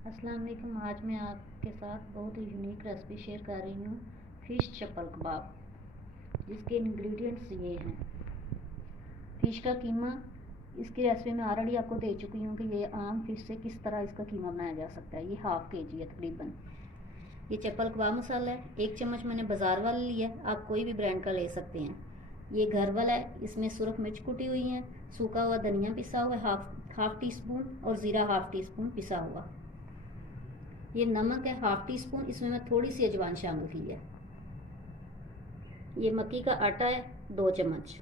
अस्सलाम वालेकुम। आज मैं आपके साथ बहुत ही यूनिक रेसिपी शेयर कर रही हूँ, फ़िश चप्पल कबाब, जिसके इंग्रेडिएंट्स ये हैं। फ़िश का कीमा, इसकी रेसिपी मैं ऑलरेडी आपको दे चुकी हूँ कि ये आम फ़िश से किस तरह इसका कीमा बनाया जा सकता है। ये हाफ़ kg है तकरीबन। ये चप्पल कबाब मसाला है, 1 चम्मच मैंने बाज़ार वाला लिया है, आप कोई भी ब्रांड का ले सकते हैं। ये घर वाला है, इसमें सुरख मिर्च कुटी हुई है, सूखा हुआ धनिया पिसा हुआ है हाफ़ टी स्पून और ज़ीरा हाफ़ टी स्पून पिसा हुआ। ये नमक है हाफ़ टी स्पून, इसमें मैं थोड़ी सी अजवाइन शामिल की है। ये मक्की का आटा है 2 चम्मच।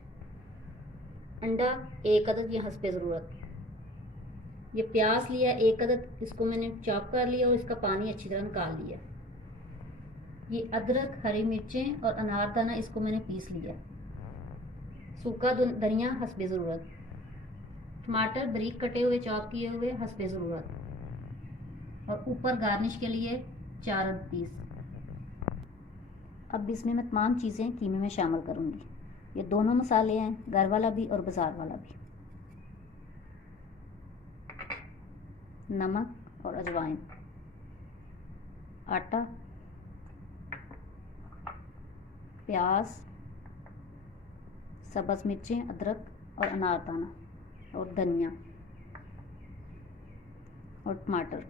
अंडा 1 अदद या हस्बे ज़रूरत। ये प्याज लिया 1 अदद, इसको मैंने चॉप कर लिया और इसका पानी अच्छी तरह निकाल लिया। ये अदरक, हरी मिर्चें और अनारदाना, इसको मैंने पीस लिया। सूखा धनिया हस्बे ज़रूरत। टमाटर बारीक कटे हुए चॉप किए हुए हस्बे ज़रूरत। और ऊपर गार्निश के लिए 4 पीस। अब इसमें मैं तमाम चीज़ें कीमे में शामिल करूँगी। ये दोनों मसाले हैं, घर वाला भी और बाज़ार वाला भी। नमक और अजवाइन, आटा, प्याज, सब्ज़ मिर्चें, अदरक और अनारदाना और धनिया और टमाटर।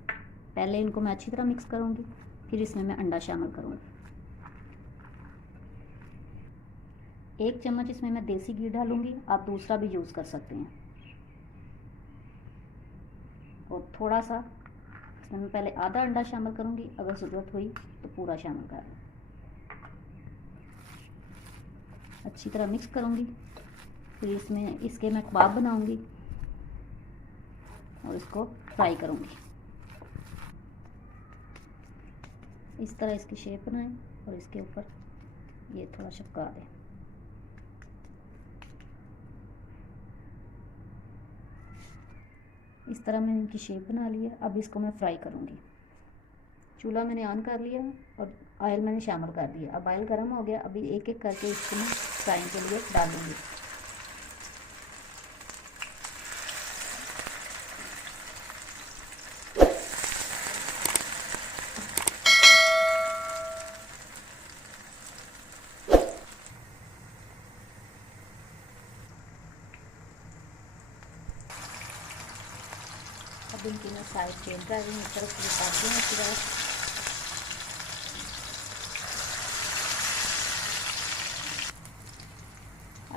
पहले इनको मैं अच्छी तरह मिक्स करूँगी, फिर इसमें मैं अंडा शामिल करूँगी। 1 चम्मच इसमें मैं देसी घी डालूँगी, आप दूसरा भी यूज़ कर सकते हैं। और थोड़ा सा इसमें मैं पहले आधा अंडा शामिल करूँगी, अगर ज़रूरत हुई तो पूरा शामिल कर लूँ। अच्छी तरह मिक्स करूँगी, फिर इसमें इसके मैं कबाब बनाऊँगी और इसको फ्राई करूँगी। इस तरह इसकी शेप बनाएं और इसके ऊपर ये थोड़ा चिपका दें। इस तरह मैंने इनकी शेप बना ली है। अब इसको मैं फ्राई करूँगी। चूल्हा मैंने ऑन कर लिया और ऑयल मैंने शामिल कर दिया। अब ऑयल गर्म हो गया, अभी एक एक करके इसको मैं फ्राई के लिए डालूँगी। अब इनकी मैं साइड चेंज कर रही हूँ, इस तरफ से काटती हूँ इसके बाद।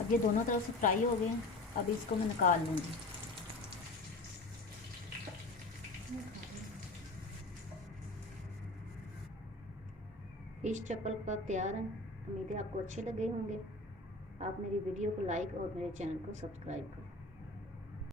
अब ये दोनों तरफ से फ्राई हो गए हैं, अब इसको मैं निकाल लूँगी। फिश चप्पल कबाब तैयार है। उम्मीद है आपको अच्छे लगे होंगे। आप मेरी वीडियो को लाइक और मेरे चैनल को सब्सक्राइब करें।